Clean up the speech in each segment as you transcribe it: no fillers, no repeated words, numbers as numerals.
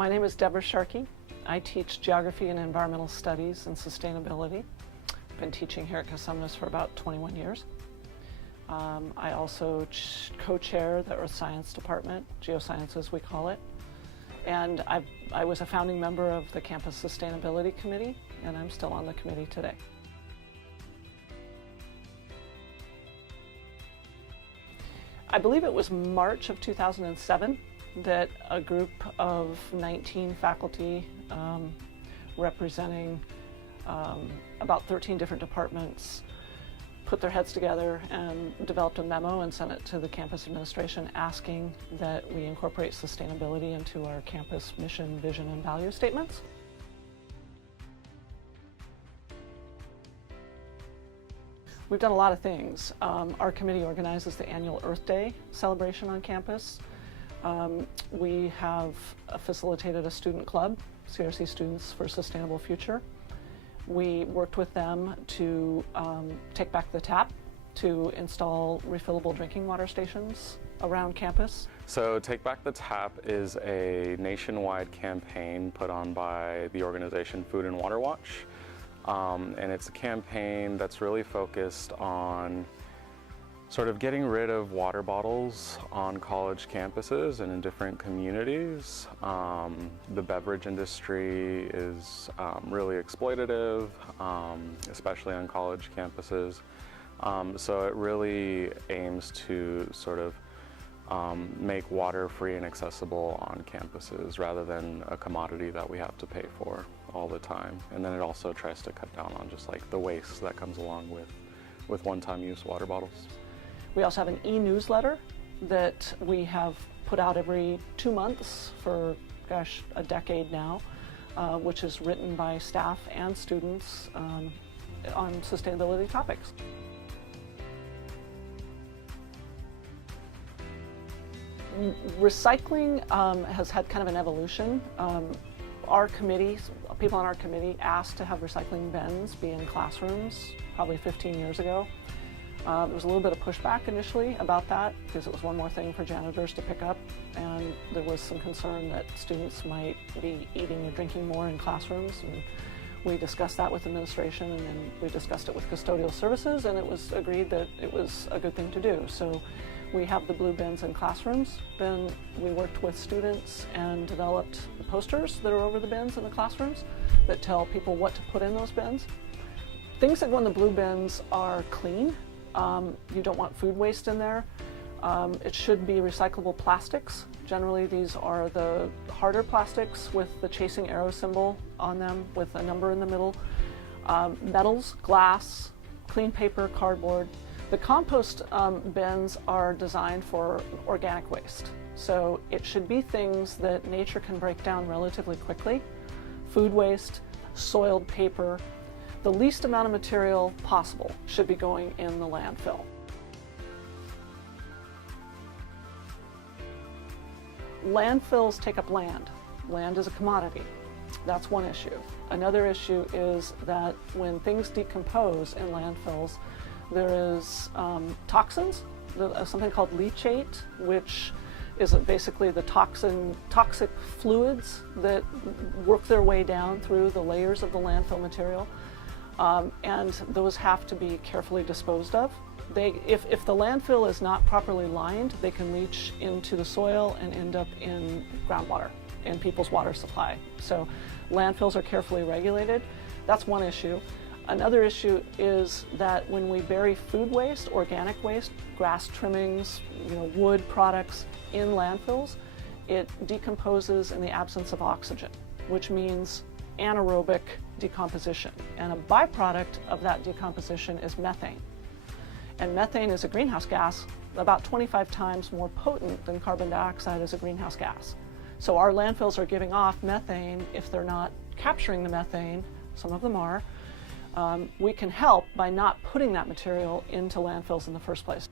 My name is Deborah Sharkey. I teach geography and environmental studies and sustainability. I've been teaching here at Casumnas for about 21 years. I also co-chair the Earth Science Department, Geosciences we call it. And I was a founding member of the Campus Sustainability Committee, and I'm still on the committee today. I believe it was March of 2007 that a group of 19 faculty representing about 13 different departments put their heads together and developed a memo and sent it to the campus administration asking that we incorporate sustainability into our campus mission, vision, and value statements. We've done a lot of things. Our committee organizes the annual Earth Day celebration on campus. We have facilitated a student club, CRC Students for a Sustainable Future. We worked with them to take back the tap, to install refillable drinking water stations around campus. So Take Back the Tap is a nationwide campaign put on by the organization Food and Water Watch. And it's a campaign that's really focused on sort of getting rid of water bottles on college campuses and in different communities. The beverage industry is really exploitative, especially on college campuses. So it really aims to sort of make water free and accessible on campuses rather than a commodity that we have to pay for all the time. And then it also tries to cut down on just like the waste that comes along with one-time use water bottles. We also have an e-newsletter that we have put out every 2 months for, gosh, a decade now, which is written by staff and students on sustainability topics. Recycling has had kind of an evolution. Our committees, people on our committee asked to have recycling bins be in classrooms probably 15 years ago. There was a little bit of pushback initially about that because it was one more thing for janitors to pick up, and there was some concern that students might be eating or drinking more in classrooms. And we discussed that with administration, and then we discussed it with custodial services, and it was agreed that it was a good thing to do. So we have the blue bins in classrooms. Then we worked with students and developed the posters that are over the bins in the classrooms that tell people what to put in those bins. Things that go in the blue bins are clean. You don't want food waste in there. It should be recyclable plastics. Generally, these are the harder plastics with the chasing arrow symbol on them with a number in the middle. Metals, glass, clean paper, cardboard. The compost bins are designed for organic waste. So it should be things that nature can break down relatively quickly. Food waste, soiled paper. The least amount of material possible should be going in the landfill. Landfills take up land. Land is a commodity. That's one issue. Another issue is that when things decompose in landfills, there is toxins, something called leachate, which is basically the toxic fluids that work their way down through the layers of the landfill material. And those have to be carefully disposed of. If the landfill is not properly lined, they can leach into the soil and end up in groundwater, in people's water supply. So landfills are carefully regulated. That's one issue. Another issue is that when we bury food waste, organic waste, grass trimmings, wood products in landfills, it decomposes in the absence of oxygen, which means anaerobic decomposition. And a byproduct of that decomposition is methane. And methane is a greenhouse gas about 25 times more potent than carbon dioxide as a greenhouse gas. So our landfills are giving off methane if they're not capturing the methane. Some of them are. We can help by not putting that material into landfills in the first place.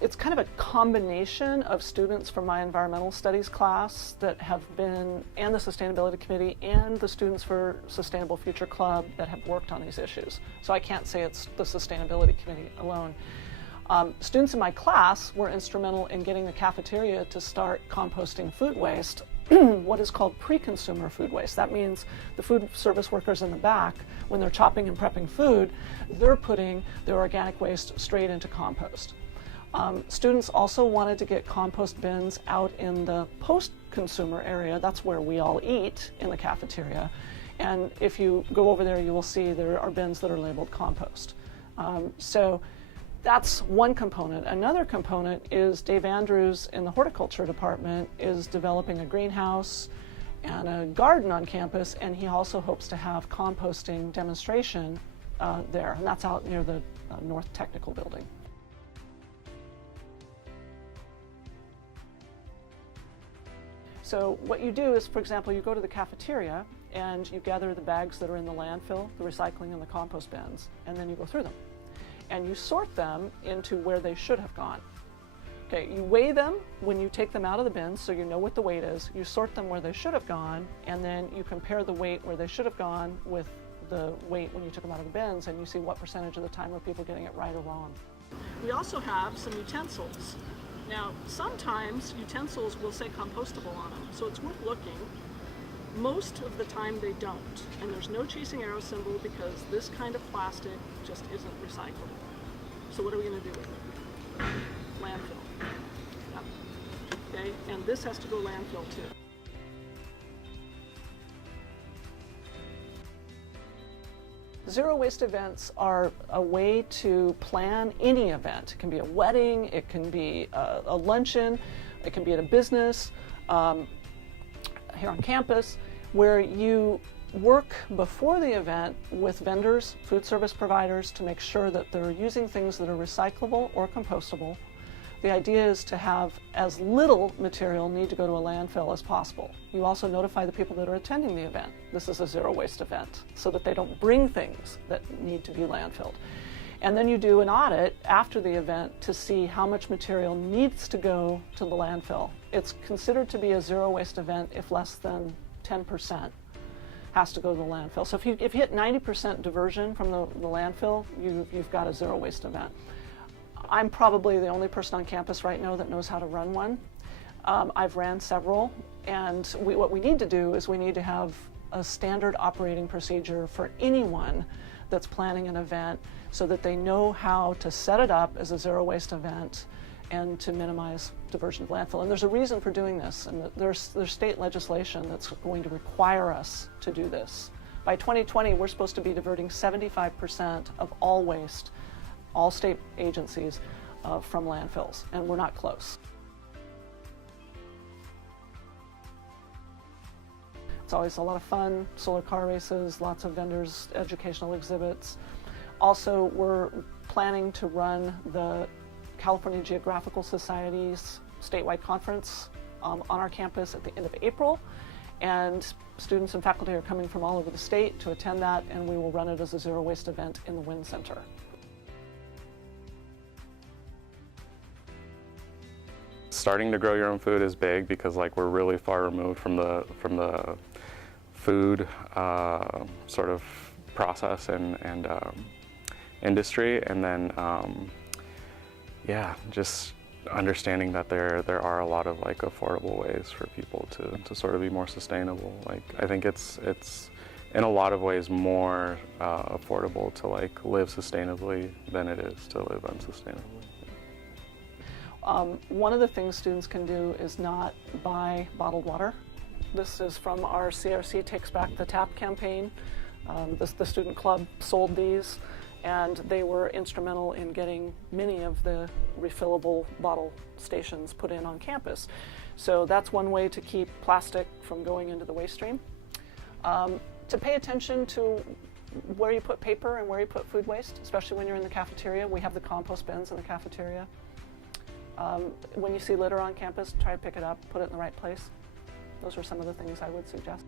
It's kind of a combination of students from my environmental studies class that have been, and the sustainability committee, and the Students for Sustainable Future Club that have worked on these issues. So I can't say it's the sustainability committee alone. Students in my class were instrumental in getting the cafeteria to start composting food waste, what is called pre-consumer food waste. That means the food service workers in the back, when they're chopping and prepping food, they're putting their organic waste straight into compost. Students also wanted to get compost bins out in the post-consumer area. That's where we all eat, in the cafeteria. And if you go over there, you will see there are bins that are labeled compost. So that's one component. Another component is Dave Andrews in the horticulture department is developing a greenhouse and a garden on campus, and he also hopes to have composting demonstration there, and that's out near the North Technical Building. So what you do is, for example, you go to the cafeteria and you gather the bags that are in the landfill, the recycling and the compost bins, and then you go through them. And you sort them into where they should have gone. Okay, you weigh them when you take them out of the bins so you know what the weight is. You sort them where they should have gone, and then you compare the weight where they should have gone with the weight when you took them out of the bins, and you see what percentage of the time are people getting it right or wrong. We also have some utensils. Now, sometimes utensils will say compostable on them, so it's worth looking. Most of the time they don't, and there's no chasing arrow symbol because this kind of plastic just isn't recyclable. So what are we going to do with it? Landfill. Yep. Okay, and this has to go landfill too. Zero waste events are a way to plan any event. It can be a wedding, it can be a luncheon, it can be at a business, here on campus, where you work before the event with vendors, food service providers, to make sure that they're using things that are recyclable or compostable. The idea is to have as little material need to go to a landfill as possible. You also notify the people that are attending the event. This is a zero waste event, so that they don't bring things that need to be landfilled. And then you do an audit after the event to see how much material needs to go to the landfill. It's considered to be a zero waste event if less than 10% has to go to the landfill. So if you hit 90% diversion from the landfill, you've got a zero waste event. I'm probably the only person on campus right now that knows how to run one. I've ran several, and what we need to do is we need to have a standard operating procedure for anyone that's planning an event so that they know how to set it up as a zero waste event and to minimize diversion of landfill. And there's a reason for doing this, and there's state legislation that's going to require us to do this. By 2020, we're supposed to be diverting 75% of all waste, all state agencies, from landfills, and we're not close. It's always a lot of fun, solar car races, lots of vendors, educational exhibits. Also, we're planning to run the California Geographical Society's statewide conference on our campus at the end of April. And students and faculty are coming from all over the state to attend that, and we will run it as a zero waste event in the Wynn Center. Starting to grow your own food is big because we're really far removed from the food sort of process and industry, and then yeah, just understanding that there are a lot of affordable ways for people to sort of be more sustainable. I think it's in a lot of ways more affordable to live sustainably than it is to live unsustainably. One of the things students can do is not buy bottled water. This is from our CRC Takes Back the Tap campaign. The student club sold these, and they were instrumental in getting many of the refillable bottle stations put in on campus. So that's one way to keep plastic from going into the waste stream. To pay attention to where you put paper and where you put food waste, especially when you're in the cafeteria. We have the compost bins in the cafeteria. When you see litter on campus, try to pick it up, put it in the right place. Those are some of the things I would suggest.